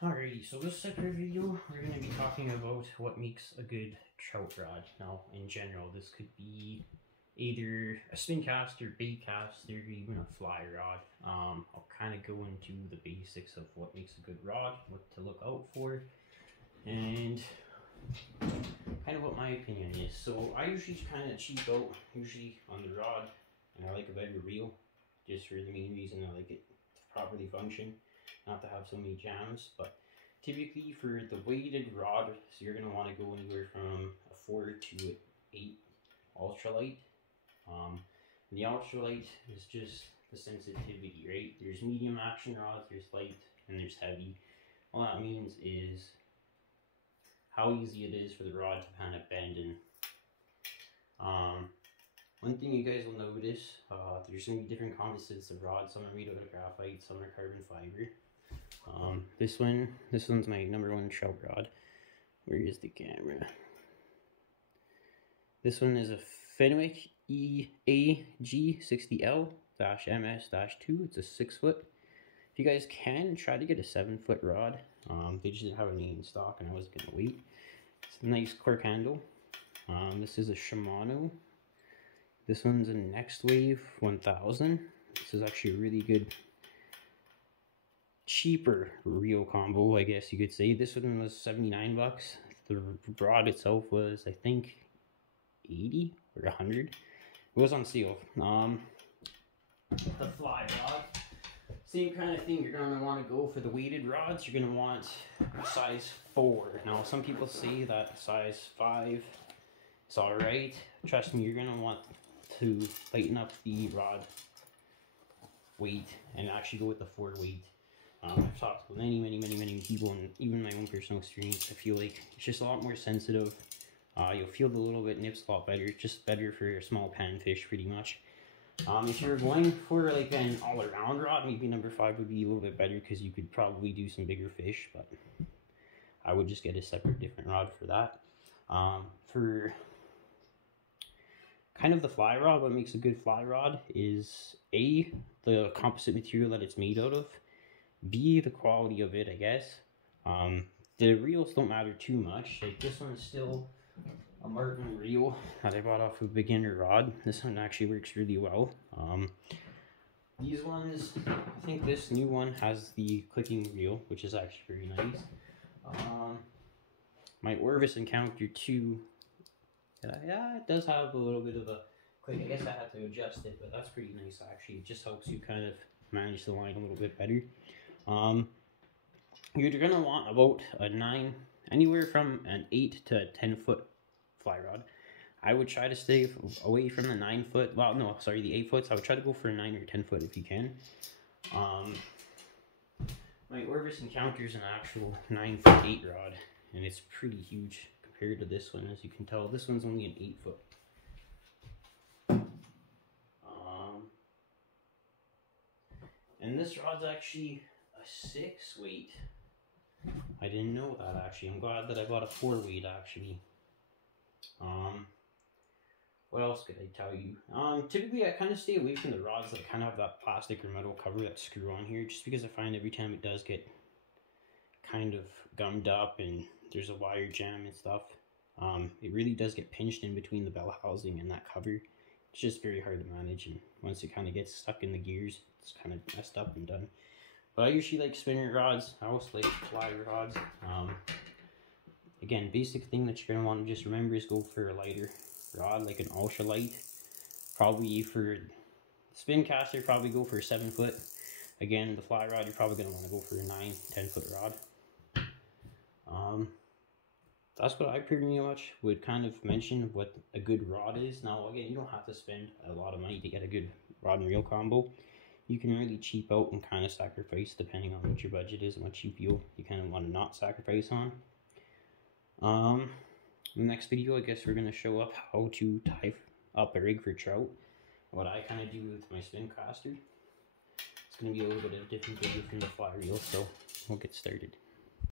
Alrighty, so this separate video, we're going to be talking about what makes a good trout rod. Now, in general, this could be either a spin caster, bait caster, or even a fly rod. I'll kind of go into the basics of what makes a good rod, what to look out for, and kind of what my opinion is. So I usually kind of cheap out, usually on the rod, and I like a better reel, just for the main reason I like it to properly function. Not to have so many jams, but typically for the weighted rod, so you're going to want to go anywhere from a 4 to an 8 ultralight. The ultralight is just the sensitivity, right? There's medium action rods, there's light, and there's heavy. All that means is how easy it is for the rod to kind of bend. And one thing you guys will notice, there's going to be different composites of rods. Some are made out of graphite, some are carbon fiber. This one's my #1 trout rod. Where is the camera? This one is a Fenwick EAG60L-MS-2. It's a 6-foot. If you guys can, try to get a 7-foot rod. They just didn't have any in stock and I wasn't gonna wait. It's a nice cork handle. This is a Shimano. This one's a Next Wave 1000. This is actually a really good, cheaper reel combo, I guess you could say. This one was 79 bucks. The rod itself was, I think, 80 or 100. It was on sale. The fly rod, same kind of thing. You're gonna want to go for the weighted rods. You're gonna want a size 4. Now, some people say that size 5 is all right. Trust me, you're gonna want to lighten up the rod weight and actually go with the 4 weight. I've talked with many people, and even my own personal experience, I feel like it's just a lot more sensitive. You'll feel the little bit nips a lot better. It's just better for small panfish, pretty much. If you're going for like an all-around rod, maybe #5 would be a little bit better because you could probably do some bigger fish, but I would just get a separate different rod for that. For kind of the fly rod, what makes a good fly rod is A, the composite material that it's made out of, B, the quality of it, I guess. The reels don't matter too much. Like this one's still a Martin reel that I bought off a beginner rod. This one actually works really well. These ones, I think this new one has the clicking reel, which is actually very nice. My Orvis Encounter 2, yeah, it does have a little bit of a click. I guess I had to adjust it, but that's pretty nice actually. It just helps you kind of manage the line a little bit better. You're gonna want about a 9, anywhere from an 8 to a 10-foot fly rod. I would try to stay away from the 9-foot. Well, no, sorry, the 8-foots. I would try to go for a 9 or 10-foot if you can. My Orvis Encounter is an actual 9-foot 8 rod, and it's pretty huge compared to this one. As you can tell, this one's only an 8-foot. And this rod's actually a 6 weight. I didn't know that actually. I'm glad that I bought a 4 weight actually. What else could I tell you? Typically I kind of stay away from the rods that kind of have that plastic or metal cover, that screw on here, just because I find every time it does get kind of gummed up and there's a wire jam and stuff, it really does get pinched in between the bell housing and that cover. It's just very hard to manage, and once it kind of gets stuck in the gears, it's kind of messed up and done. But I usually like spinner rods. I also like fly rods. Again, basic thing that you're going to want to just remember is go for a lighter rod, like an ultralight. Probably for spin caster, probably go for a 7-foot. Again, the fly rod, you're probably going to want to go for a 9, 10-foot rod. That's what I pretty much would kind of mention what a good rod is. Now, again, you don't have to spend a lot of money to get a good rod and reel combo. You can really cheap out and kind of sacrifice depending on what your budget is and what you feel you kind of want to not sacrifice on. In the next video, I guess we're going to show up how to tie up a rig for trout. What I kind of do with my spin caster. It's going to be a little bit of a different video from the fly reel, so we'll get started.